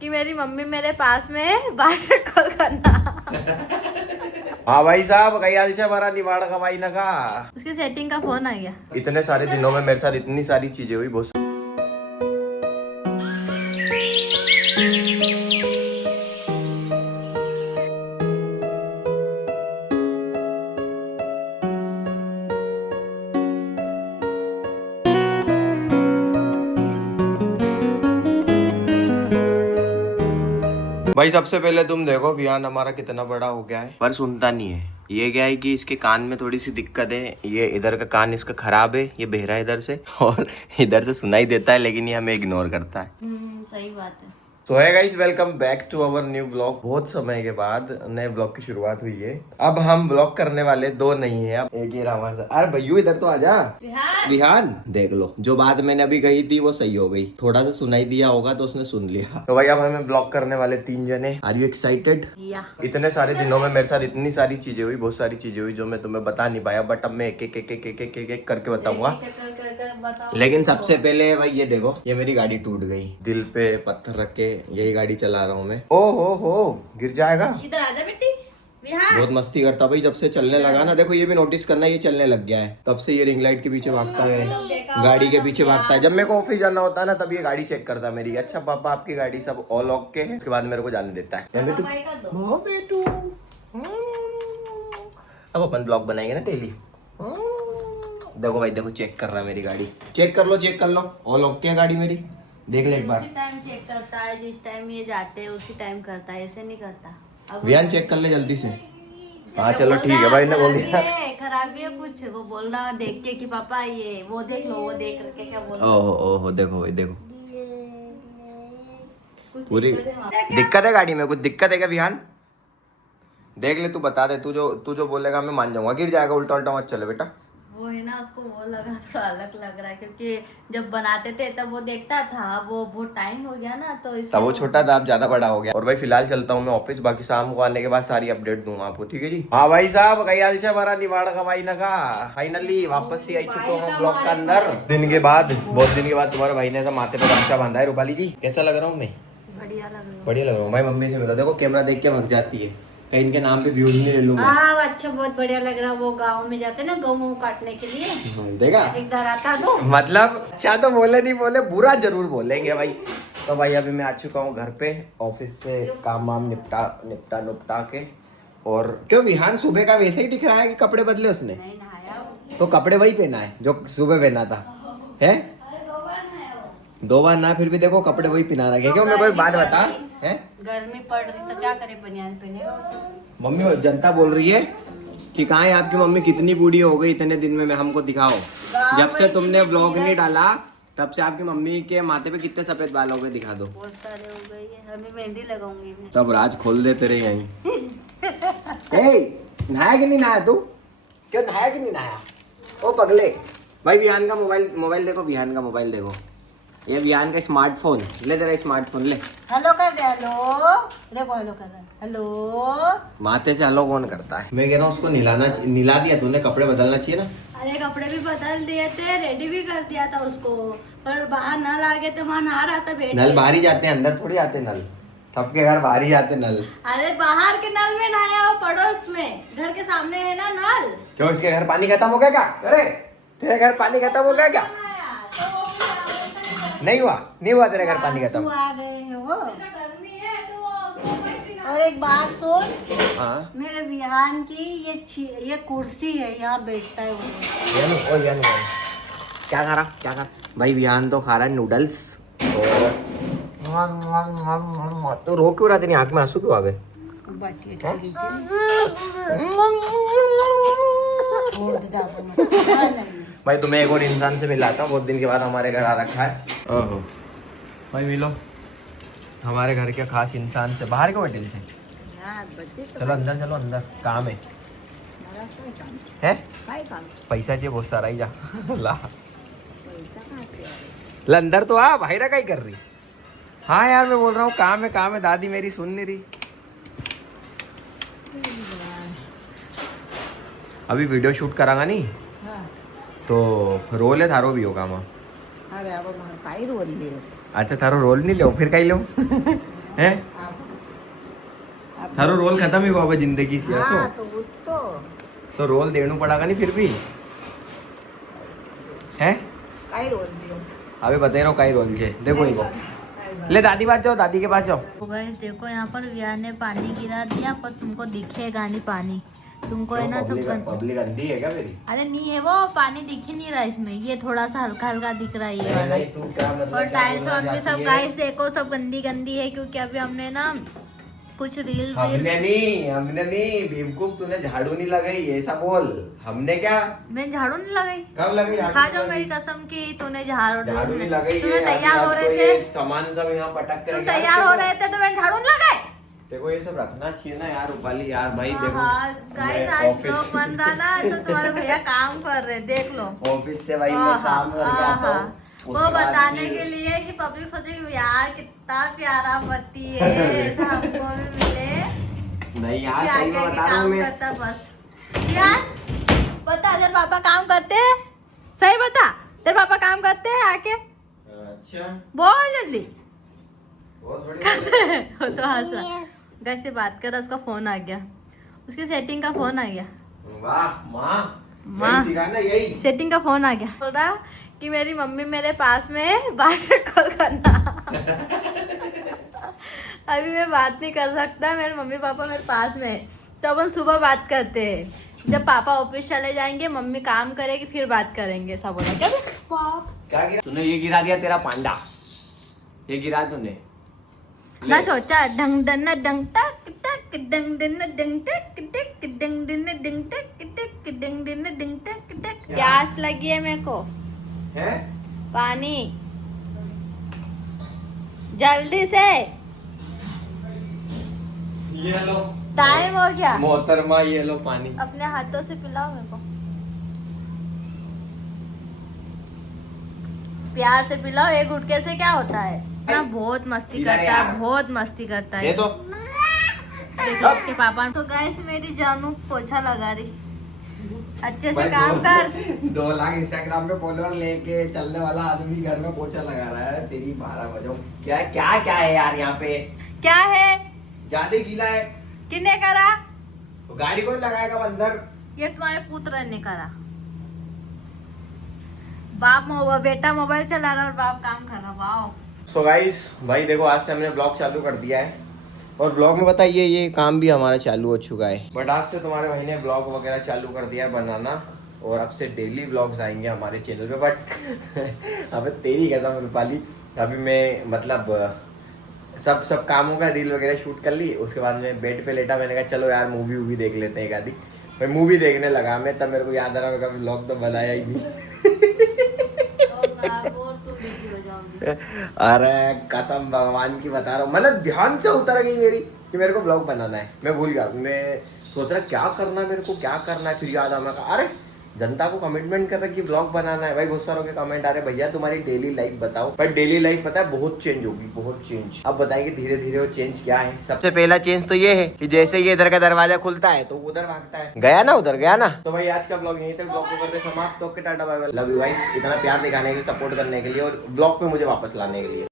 कि मेरी मम्मी मेरे पास में है, बाद में कॉल करना। हाँ भाई साहब, कई हाल से हमारा निवाड़ का भाई ना का उसके सेटिंग का फोन आ गया। इतने सारे दिनों में मेरे साथ इतनी सारी चीजें हुई बहुत। भाई सबसे पहले तुम देखो विहान हमारा कितना बड़ा हो गया है, पर सुनता नहीं है। ये क्या है कि इसके कान में थोड़ी सी दिक्कत है। ये इधर का कान इसका खराब है, ये बहरा है इधर से और इधर से सुनाई देता है, लेकिन ये हमें इग्नोर करता है। सही बात है। So hi guys, welcome back to our new blog. बहुत समय के बाद नए ब्लॉग की शुरुआत हुई है। अब हम ब्लॉग करने वाले दो नहीं है, अब एक ही हमारे साथ। अरे भैयू इधर तो आजा। विहान देख लो, जो बात मैंने अभी कही थी वो सही हो गई। थोड़ा सा सुनाई दिया होगा तो उसने सुन लिया। तो भाई अब हमें ब्लॉग करने वाले 3 जने। Are you excited? इतने सारे दिनों में मेरे साथ इतनी सारी चीजें हुई, बहुत सारी चीजें हुई जो मैं तुम्हें बता नहीं पाया, बट अब मैं एक एक एक एक एक एक एक करके बताऊंगा। लेकिन सबसे पहले भाई ये देखो, ये मेरी गाड़ी टूट गई। दिल पे पत्थर रख के यही गाड़ी चला रहा हूँ मैं। ओ हो गिर जाएगा। इधर आजा बेटी। बहुत मस्ती करता भाई, जब से चलने लगा ना। देखो ये भी नोटिस करना, ये चलने लग गया है। तब से ये रिंग लाइट के पीछे भागता है, गाड़ी के पीछे भागता है। जब मेरे को ऑफिस जाना होता है ना, तब ये गाड़ी चेक करता है मेरी। अच्छा पापा आपकी गाड़ी सब ऑल ओके है, उसके बाद मेरे को जाने देता है। बेटू अब अपन ब्लॉग बनाएंगे ना डेली। देखो भाई देखो, चेक कर रहा है मेरी गाड़ी। चेक कर लो ऑल ओके है गाड़ी मेरी। देख ले एक बार। उसी टाइम चेक करता है, जिस टाइम ये जाते हैं उसी टाइम करता है, ऐसे नहीं करता। अब विहान चेक कर ले जल्दी से। हाँ चलो ठीक है भाई, ने बोल दिया। खराबी है कुछ, वो बोल रहा देख के कि पापा ये वो देख लो, वो देख करके क्या बोल रहा। ओहो देखो भाई देखो, पूरी दिक्कत है गाड़ी में। कुछ दिक्कत है क्या विहान? देख ले, तू बता दे। तू जो बोलेगा मैं मान जाऊंगा। गिर जाएगा, उल्टा उल्टा मत चले बेटा। वो है ना, उसको वो लग रहा थोड़ा अलग लग रहा है, क्योंकि जब बनाते थे तब वो देखता था। वो बहुत टाइम हो गया ना, तो तब वो छोटा था, अब ज्यादा बड़ा हो गया। और भाई फिलहाल चलता हूँ मैं ऑफिस, बाकी शाम को आने के बाद सारी अपडेट दूंगा आपको, ठीक है जी। हाँ भाई साहब, कई हाल से हमारा निवाड़ का भाई ना का फाइनली वापस ही आई चुका हूँ ब्लॉग का अंदर। दिन के बाद, बहुत दिन के बाद तुम्हारे भाई ने ऐसा माथे पे गमछा बांधा है। रूपाली जी कैसा लग रहा हूँ मैं? बढ़िया लग रहा हूँ भाई। मम्मी से मिला, देखो कैमरा देख के भग जाती है, कहीं इनके नाम पे व्यूज नहीं ले लूंगा। हाँ अच्छा, बहुत बढ़िया लग रहा है। वो गांव में जाते ना गेहूं काटने के लिए, देखा एक दराता दो। मतलब अच्छा तो बोले नहीं बोले, बुरा जरूर बोलेंगे भाई। तो भाई अभी मैं आ चुका हूँ घर पे, ऑफिस से काम वाम निपटा के। और क्यों विहान सुबह का वैसे ही दिख रहा है कि कपड़े बदले उसने? नहीं नहाया तो कपड़े वही पहना है जो सुबह पहना था है। 2 बार ना, फिर भी देखो कपड़े वही पहना रखे। क्यों मेरे को एक बात बता, है गर्मी पड़ रही तो क्या करे, बनियान पहने। मम्मी जनता बोल रही है कि कहाँ है आपकी मम्मी, कितनी बूढ़ी हो गई इतने दिन में हमको दिखाओ। जब से तुमने ब्लॉग नहीं डाला तब से आपकी मम्मी के माथे पे कितने सफेद बाल हो गए, दिखा दो। बहुत सारे हो गए हैं, अभी मेहंदी लगाऊंगी मैं। सब राज खोल देते रहे यहीं। नहाया कि नहीं नहाया तू? क्यों नहाया कि नहीं नहाया? ओ पगले भाई, विहान का मोबाइल देखो, विहान का मोबाइल देखो। ये विहान का स्मार्टफोन, ले तेरा स्मार्टफोन ले। हेलो कर दे, हेलो देखो, हेलो कर रहा है, हेलो। माथे से हेलो कौन करता है? मैं कह रहा हूँ उसको निला दिया तूने, कपड़े बदलना चाहिए ना। अरे कपड़े भी बदल दिए थे, रेडी भी कर दिया था उसको, पर बाहर नल आ गए तो वहाँ नहा रहा था बैठ। नल बाहर ही जाते हैं, अंदर थोड़ी आते नल। सबके घर बाहर ही जाते नल। अरे बाहर के नल में नहाया हो, पड़ोस में, घर के सामने है ना नल। क्यों इसके घर पानी खत्म हो गया क्या? अरे तेरे घर पानी खत्म हो गया क्या? नहीं हुआ तेरे घर पानी खत्म। आ गए हैं वो, गर्मी है तो। और एक बात सुन, हाँ मेरे विहान की ये कुर्सी है, यहाँ बैठता है वो। यानी क्या खा रहा भाई? विहान तो खा रहा है नूडल्स। तो रो क्यों रहा? तेरी आंख में आंसू क्यों आ गए? भाई तुम्हें एक और इंसान से मिलाता हूँ, बहुत दिन के बाद हमारे घर आ रखा है। ओहो भाई मिलो हमारे घर के खास इंसान से। बाहर क्यों बैठे थे? चलो अंदर काम है। पैसा चाहिए बहुत सारा ही जा। ला अंदर तो आ, भाई रहा कर रही। हाँ यार मैं बोल रहा हूँ काम है। दादी मेरी सुन नहीं रही। अभी वीडियो शूट करांगा नहीं तो रोल है थारो भी होगा माँ। अरे अब काई रोल ले। अच्छा थारो रोल नहीं लो, फिर कहीं लो। है थारो रोल खत्म ही हुआ जिंदगी से हाँ तो वो तो रोल देना पड़ेगा नहीं फिर भी है काई रोल दियो अबे बता रहा हूँ कई रोल छे देखो इनको ले दादी पास जाओ दादी के पास जाओ। तो गाइस देखो यहाँ पर विया ने पानी गिरा दिया पर तुमको दिखेगा नहीं पानी तुमको है ना सब पब्लिक गंदी है क्या मेरी? अरे नहीं है वो पानी दिख ही नहीं रहा इसमें ये थोड़ा सा हल्का हल्का दिख रहा है ये वाला नहीं, तू क्या मतलब और क्या टाइल्स बोलना और भी सब चाहती है? गाइस देखो सब गंदी गंदी है क्योंकि अभी हमने ना कुछ रील हमने नहीं बेवकूफ तूने झाड़ू नहीं लगाई ऐसा बोल हमने क्या मैं झाड़ू नहीं लगाई कब लगाई खा जाओ मेरी कसम की तूने झाड़ू नहीं लगाई तुम्हें तैयार हो रहे थे सामान सब यहाँ पटक कर तुम तैयार हो रहे थे तो मैंने झाड़ू नहीं लगाई देखो ये सब रखना चाहिए ना यार रूपाली यार भाई देखो गाइस आज ब्लॉग बन रहा ना तो तुम्हारे भैया काम कर रहे देख लो ऑफिस से भाई मैं काम करके आता हूँ वो बताने के लिए कि पब्लिक सोचे कि यार कितना प्यारा पति है ऐसा हमको भी मिले नहीं यार कि सही आके में बता रहा हूँ काम मैं करता बस यार बता तेरे पापा काम करते हैं सही बता तेरे पापा काम करते हैं आके अच्छा बोल जल्दी वो थोड़ी वो तो हंसा गैस से बात कर उसका फोन आ गया उसकी सेटिंग का फोन आ गया वाह माँ माँ यही सिखाना यही सेटिंग का फोन आ गया बोल रहा कि मेरी मम्मी मेरे पास में है, बात से कॉल करना अभी मैं बात नहीं कर सकता मेरे मम्मी पापा मेरे पास में है तो अपन सुबह बात करते हैं जब पापा ऑफिस चले जाएंगे मम्मी काम करेगी फिर बात करेंगे ऐसा बोला क्या क्या गिरा तूने ये गिरा दिया तेरा पांडा ये गिरा तूने मैं सोचा डंग डन डंग टक टक डंग डन डंग टक टक डंग डन डंग टक टक डंग डन डंग टक टक प्यास लगी है मेरे को है पानी जल्दी से ये लो टाइम हो गया मोहतरमा ये लो पानी अपने हाथों से पिलाओ मेरे को प्यार से पिलाओ एक गुटके से क्या होता है ना बहुत मस्ती इधर करता यार। है बहुत मस्ती करता दे है दो देखो उसके पापा तो गैस मेरी जानू पोछा लगा रही अच्छे से भाई काम कर 2 लाख इंस्टाग्राम पे फॉलोअर लेके चलने वाला आदमी घर में पोछा लगा रहा है तेरी 12 बजो क्या क्या क्या है यार यहाँ पे क्या है ज्यादा गीला है किन्ने करा तो गाड़ी कौन लगाएगा अंदर ये तुम्हारे पुत्र ने करा बेटा मोबाइल चला रहा और बाप काम कर रहा वाओ सो गाइस भाई देखो आज से हमने ब्लॉग चालू कर दिया है और ब्लॉग में बताइए ये काम भी हमारा चालू हो चुका है बट आज से तुम्हारे भाई ने ब्लॉग वगैरह चालू कर दिया है बनाना और अब से डेली ब्लॉग्स आएंगे हमारे चैनल पे बट अब तेरी कसम रूपाली अभी मैं मतलब सब कामों का रील वगैरह शूट कर ली उसके बाद मैं बेड पे लेटा मैंने कहा चलो यार मूवी वूवी देख लेते हैं एक आधी मैं मूवी देखने लगा मैं तब मेरे को याद आ रहा मैं ब्लॉग तो बनाया ही नहीं अरे कसम भगवान की बता रहा हूँ मतलब ध्यान से उतर गई मेरी कि मेरे को ब्लॉग बनाना है मैं भूल गया मैं सोच रहा क्या करना है मेरे को क्या करना है फिर याद आ मैं कहा अरे जनता को कमिटमेंट कर रहा कि ब्लॉग बनाना है भाई बहुत सारों के कमेंट आ रहे भैया तुम्हारी डेली लाइफ बताओ पर डेली लाइफ पता है बहुत चेंज होगी बहुत चेंज अब बताएंगे धीरे धीरे वो चेंज क्या है सबसे पहला चेंज तो ये है कि जैसे ये इधर का दरवाजा खुलता है तो उधर भागता है गया ना उधर गया ना तो भाई आज का ब्लॉग यहीं तक ब्लॉग को करते समाप्त okay tata bye bye love you guys इतना प्यार दिखाने के लिए सपोर्ट करने के लिए और ब्लॉग पे मुझे वापस लाने के लिए